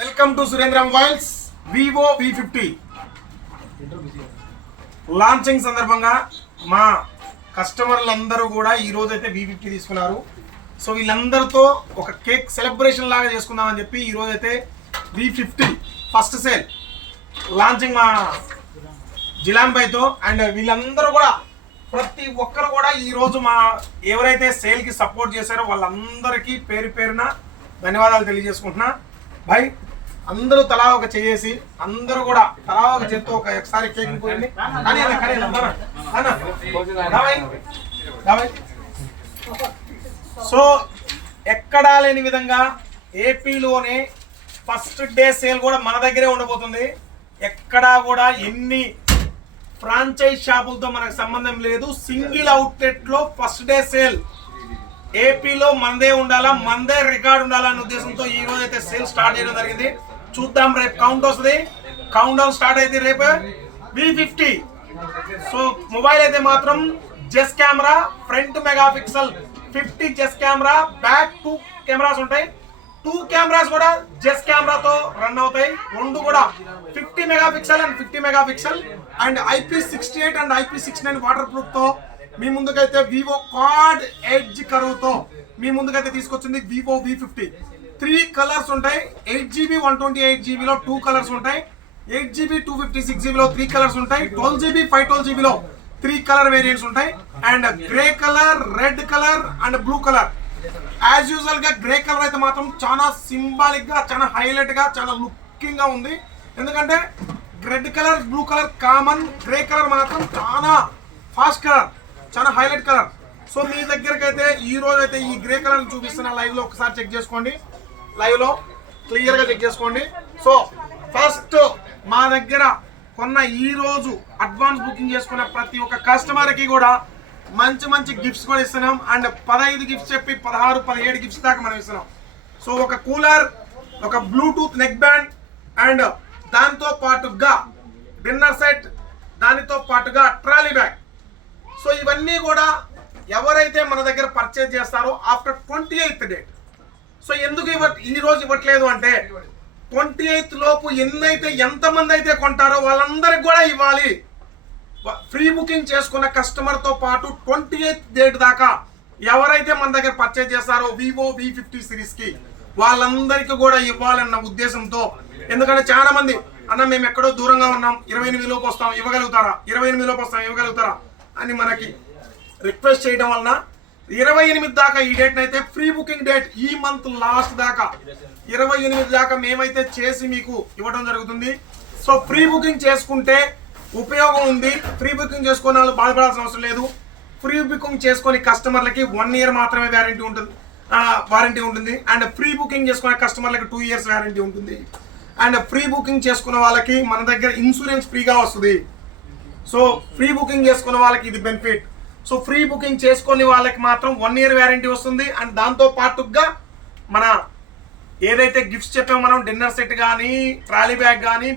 Welcome to Surendra mobiles. Vivo V50 launching సందర్భంగా మా కస్టమర్లందరూ కూడా ఈరోజు అయితే V50 తీసుకున్నారు. సో వీళ్ళందరితో ఒక కేక్ సెలబ్రేషన్ లాగా చేసుకుందామని చెప్పి ఈరోజు అయితే V50 ఫస్ట్ సేల్ లాంచింగ్ మా జిలాన్ బైతో. అండ్ వీళ్ళందరూ కూడా ప్రతి ఒక్కరు కూడా ఈరోజు మా ఎవరైతే సేల్కి సపోర్ట్ చేశారో వాళ్ళందరికీ పేరు పేరున ధన్యవాదాలు తెలియజేసుకుంటున్నా. భాయ్ అందరూ తలా ఒక చేసి అందరూ కూడా తలా ఒక చేత్తో ఒకసారి కేక్ పోయండి. సో ఎక్కడా లేని విధంగా ఏపీలోనే ఫస్ట్ డే సేల్ కూడా మన దగ్గరే ఉండబోతుంది. ఎక్కడా కూడా ఎన్ని ఫ్రాంచైజ్ షాపులతో మనకు సంబంధం లేదు. సింగిల్ అవుట్లెట్ లో ఫస్ట్ డే సేల్ ఏపీలో మనదే ఉండాలా, మనదే రికార్డ్ ఉండాలన్న ఉద్దేశంతో ఈ రోజు అయితే సేల్ స్టార్ట్ చేయడం జరిగింది. చూద్దాం, రేపు కౌంట్ వస్తుంది. కౌంట్ డౌన్ స్టార్ట్ అయితే రేపు V50. సో మొబైల్ అయితే మాత్రం జెస్ కెమెరా, ఫ్రంట్ మెగాపిక్సెల్ 50 జెస్ కెమెరా, బ్యాక్ 2 కెమెరాస్ ఉంటాయి. 2 కెమెరాస్ కూడా జెస్ కెమెరాతో రన్ అవుతాయి. రెండు కూడా 50 megapixel and 50 megapixel and IP68 and IP69 water proof తో మీ ముందుకైతే వివో క్వాడ్ ఎడ్జ్ కర్వ్ తో మీ ముందుకైతే తీసుకొచ్చింది వివో V50. 3 కలర్స్ ఉంటాయి. 8GB 128GB లో 2 కలర్స్ ఉంటాయి. 8GB 256GB లో 3 కలర్స్ ఉంటాయి. 12GB 512GB లో 3 కలర్ వేరియంట్స్ ఉంటాయి. And grey colour, red colour and blue colour. As usual గా గ్రే కలర్ అయితే మాత్రం చాలా సింబాలిక్ గా, చాలా హైలైట్ గా, చాలా లుకింగ్ గా ఉంది. ఎందుకంటే red colour, blue colour common, grey colour మాత్రం చాలా ఫాస్ట్ కలర్, చాలా హైలైట్ కలర్. సో మీ దగ్గరకి అయితే ఈ రోజు అయితే ఈ గ్రే కలర్ చూపిస్తున్న లైవ్ లో ఒకసారి చెక్ చేసుకోండి. లైవ్ లో క్లియర్ గా చెక్ చేసుకోండి. సో ఫస్ట్ మా దగ్గర కొన్న ఈ రోజు అడ్వాన్స్ బుకింగ్ చేసుకున్న ప్రతి ఒక్క కస్టమర్ కి కూడా మంచి మంచి గిఫ్ట్స్ కూడా ఇస్తున్నాం. అండ్ 15 గిఫ్ట్స్ చెప్పి 16-17 గిఫ్ట్స్ దాకా మనం ఇస్తున్నాం. సో ఒక కూలర్, ఒక బ్లూటూత్ నెక్ బ్యాండ్ అండ్ దాంతో పాటుగా డిన్నర్ సెట్, దానితో పాటుగా ట్రాలీ బ్యాగ్. సో ఇవన్నీ కూడా ఎవరైతే మన దగ్గర పర్చేజ్ చేస్తారో ఆఫ్టర్ 28th డేట్. సో ఎందుకు ఈ రోజు ఇవ్వట్లేదు అంటే 28th లోపు ఎంతమంది అయితే కొంటారో వాళ్ళందరికి కూడా ఇవ్వాలి. ఫ్రీ బుకింగ్ చేసుకున్న కస్టమర్ తో పాటు 28th డేట్ దాకా ఎవరైతే మన దగ్గర పర్చేజ్ చేస్తారో వివో V50 సిరీస్ కి వాళ్ళందరికీ కూడా ఇవ్వాలన్న ఉద్దేశంతో. ఎందుకంటే చాలా మంది అన్న మేము ఎక్కడో దూరంగా ఉన్నాం, 28 లోపు వస్తాం ఇవ్వగలుగుతారా, 28 లోపు వస్తాం ఇవ్వగలుగుతారా అని మనకి రిక్వెస్ట్ చేయడం వలన 28 దాకా ఈ డేట్ అయితే ఫ్రీ బుకింగ్ డేట్, ఈ మంత్ లాస్ట్ దాకా 28 దాకా మేమైతే చేసి మీకు ఇవ్వడం జరుగుతుంది. సో ఫ్రీ బుకింగ్ చేసుకుంటే ఉపయోగం ఉంది. ఫ్రీ బుకింగ్ చేసుకునే వాళ్ళు బాధపడాల్సిన అవసరం లేదు. ఫ్రీ బుకింగ్ చేసుకునే కస్టమర్లకి 1 ఇయర్ మాత్రమే వారంటీ ఉంటుంది. అండ్ ఫ్రీ బుకింగ్ చేసుకునే కస్టమర్లకి 2 ఇయర్స్ వారంటీ ఉంటుంది. అండ్ ఫ్రీ బుకింగ్ చేసుకున్న వాళ్ళకి మన దగ్గర ఇన్సూరెన్స్ ఫ్రీగా వస్తుంది. సో ఫ్రీ బుకింగ్ చేసుకున్న వాళ్ళకి ఇది బెనిఫిట్. సో ఫ్రీ బుకింగ్ చేసుకునే వాళ్ళకి మాత్రం 1 ఇయర్ వారంటీ వస్తుంది. అండ్ దాంతో పాటుగా మన ఏదైతే గిఫ్ట్స్ చెప్పామో మనం డిన్నర్ సెట్ కానీ, ట్రాలీ బ్యాగ్ కానీ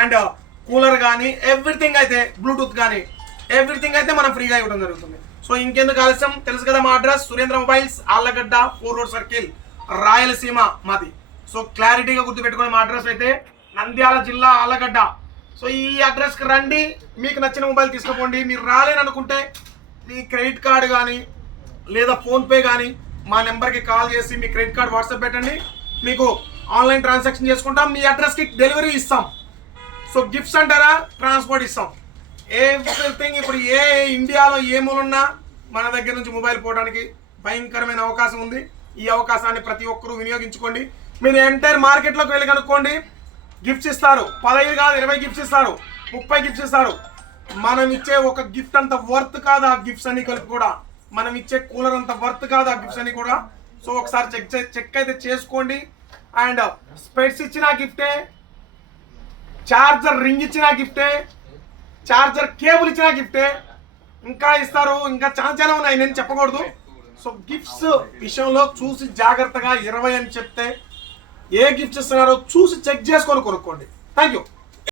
అండ్ కూలర్ కానీ ఎవ్రీథింగ్ అయితే, బ్లూటూత్ కానీ ఎవ్రీథింగ్ అయితే మనం ఫ్రీగా ఇవ్వడం జరుగుతుంది. సో ఇంకెందుకు ఆలస్యం, తెలుసు కదా మా address Surendra mobiles, Allagadda 4 road circle, Rayalaseema మాది. సో క్లారిటీగా గుర్తుపెట్టుకునే మా అడ్రస్ అయితే నంద్యాల జిల్లా, ఆళ్ళగడ్డ. సో ఈ అడ్రస్కి రండి, మీకు నచ్చిన మొబైల్ తీసుకోండి. మీరు రాలేననుకుంటే మీ క్రెడిట్ కార్డు కానీ లేదా ఫోన్పే కానీ మా నెంబర్కి కాల్ చేసి మీ క్రెడిట్ కార్డు వాట్సాప్ పెట్టండి, మీకు ఆన్లైన్ ట్రాన్సాక్షన్ చేసుకుంటాం. మీ అడ్రస్కి డెలివరీ ఇస్తాం. సో గిఫ్ట్స్ అంటారా, ట్రాన్స్పోర్ట్ ఇస్తాం, ఎవ్రీథింగ్. ఇప్పుడు ఇండియాలో ఏ మూలున్నా మన దగ్గర నుంచి మొబైల్ పోవడానికి భయంకరమైన అవకాశం ఉంది. ఈ అవకాశాన్ని ప్రతి ఒక్కరూ వినియోగించుకోండి. మీరు ఎంటైర్ మార్కెట్లోకి వెళ్ళి కనుక్కోండి, గిఫ్ట్స్ ఇస్తారు. 15 కాదు 20 గిఫ్ట్స్ ఇస్తారు, 30 గిఫ్ట్స్ ఇస్తారు. మనం ఇచ్చే ఒక గిఫ్ట్ అంత వర్త్ కాదు ఆ గిఫ్ట్స్ అన్ని కలిపి కూడా. మనం ఇచ్చే కూలర్ అంత వర్త్ కాదు ఆ గిఫ్ట్స్ అన్ని కూడా. సో ఒకసారి చెక్ అయితే చేసుకోండి. అండ్ స్పెట్స్ ఇచ్చిన గిఫ్టే, చార్జర్ రింగ్ ఇచ్చిన గిఫ్టే, చార్జర్ కేబుల్ ఇచ్చిన గిఫ్టే, ఇంకా ఇస్తారు. ఇంకా చాలా ఉన్నాయి, నేను చెప్పకూడదు. సో గిఫ్ట్స్ విషయంలో చూసి జాగ్రత్తగా 20 అని చెప్తే ఏ గిఫ్ట్స్ ఇస్తున్నారో చూసి చెక్ చేసుకొని కొనుక్కోండి. Thank you.